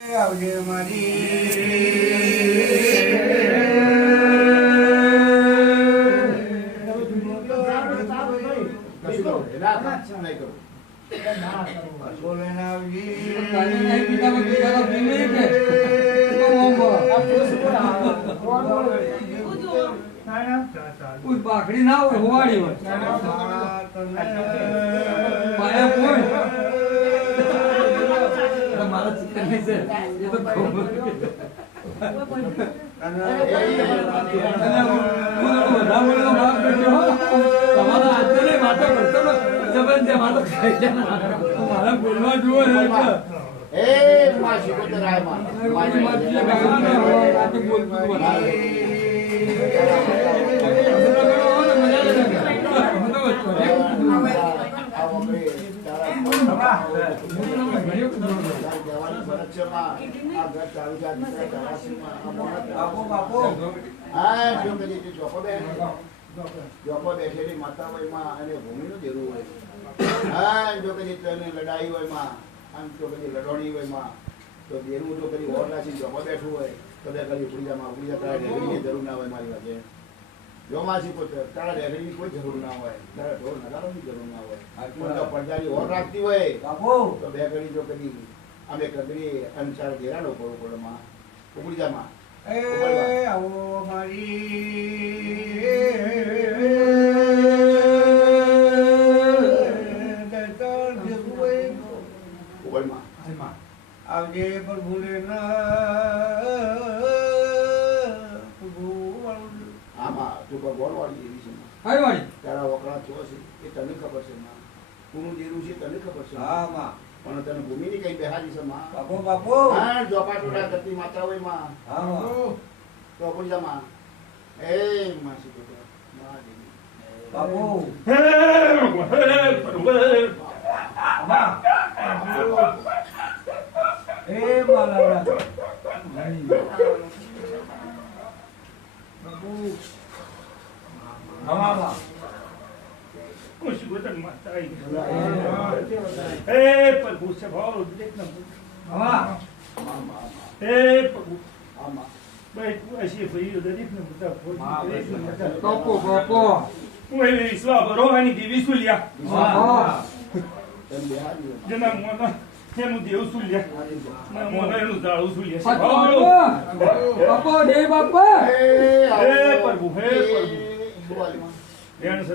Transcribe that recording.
આવજે મારી બાકડી ના હોય હોવાડી હોય પાયા કોણ મારા ચિકન છે એ તો તમારા હાથે વાતો કરતો મારા બોલવા જુઓ બેઠેલી માતા હોય અને ભૂમિનું જરૂર હોય. હા, જો કદી તને લડાઈ હોય માં, આમ તો કદી લડોણી હોય માં, તો દેરું જો કદી ઓર નાસી જોપો બેઠું હોય તો બે કદી ઉપડી જા તારા રેગડીની જરૂર ના હોય. મારી વાત જો માસી પોતે તારા રેગડીની કોઈ જરૂર ના હોય, તારા ઢોર નગારાની જરૂર ના હોય. તો પડદાની ઓર રાખતી હોય તો બે ઘડી જો કદી અમે કદરી અનુસાર ઘેરાનો પડમાં ઉપડી જા માં. આવો મારી આવજે પ્રભુને આમાં તું ભગવાન વાળી એવી છે તારા વકરા છો છે એ તને ખબર છે માં. કોનું દેરું છે તને ખબર છે. હા માં, પણ તને ભૂમિની કઈ બેહારી છે માં. બાપો બાપો હા, જોપા ટોડા કરતી માતા હોય માં. હા તો બોલ જા માં. એ માસી તો માં દેવી બાપો એ માલા બાપુ હા कुछ वतन माता आई हे प्रभु से भाव देखना હા हे प्रभु भाई तू ऐसी भई उधर देखना बता બાપો બાપો तू है ईश्वर बरोहानी देवी सुलिया તેમ બેહારી जना मोना हे मु देव सुलिया ना मोना नु दाळू सुलिया બાપો દે બાપા हे प्रभु हे प्रभु બોલી માં ध्यान से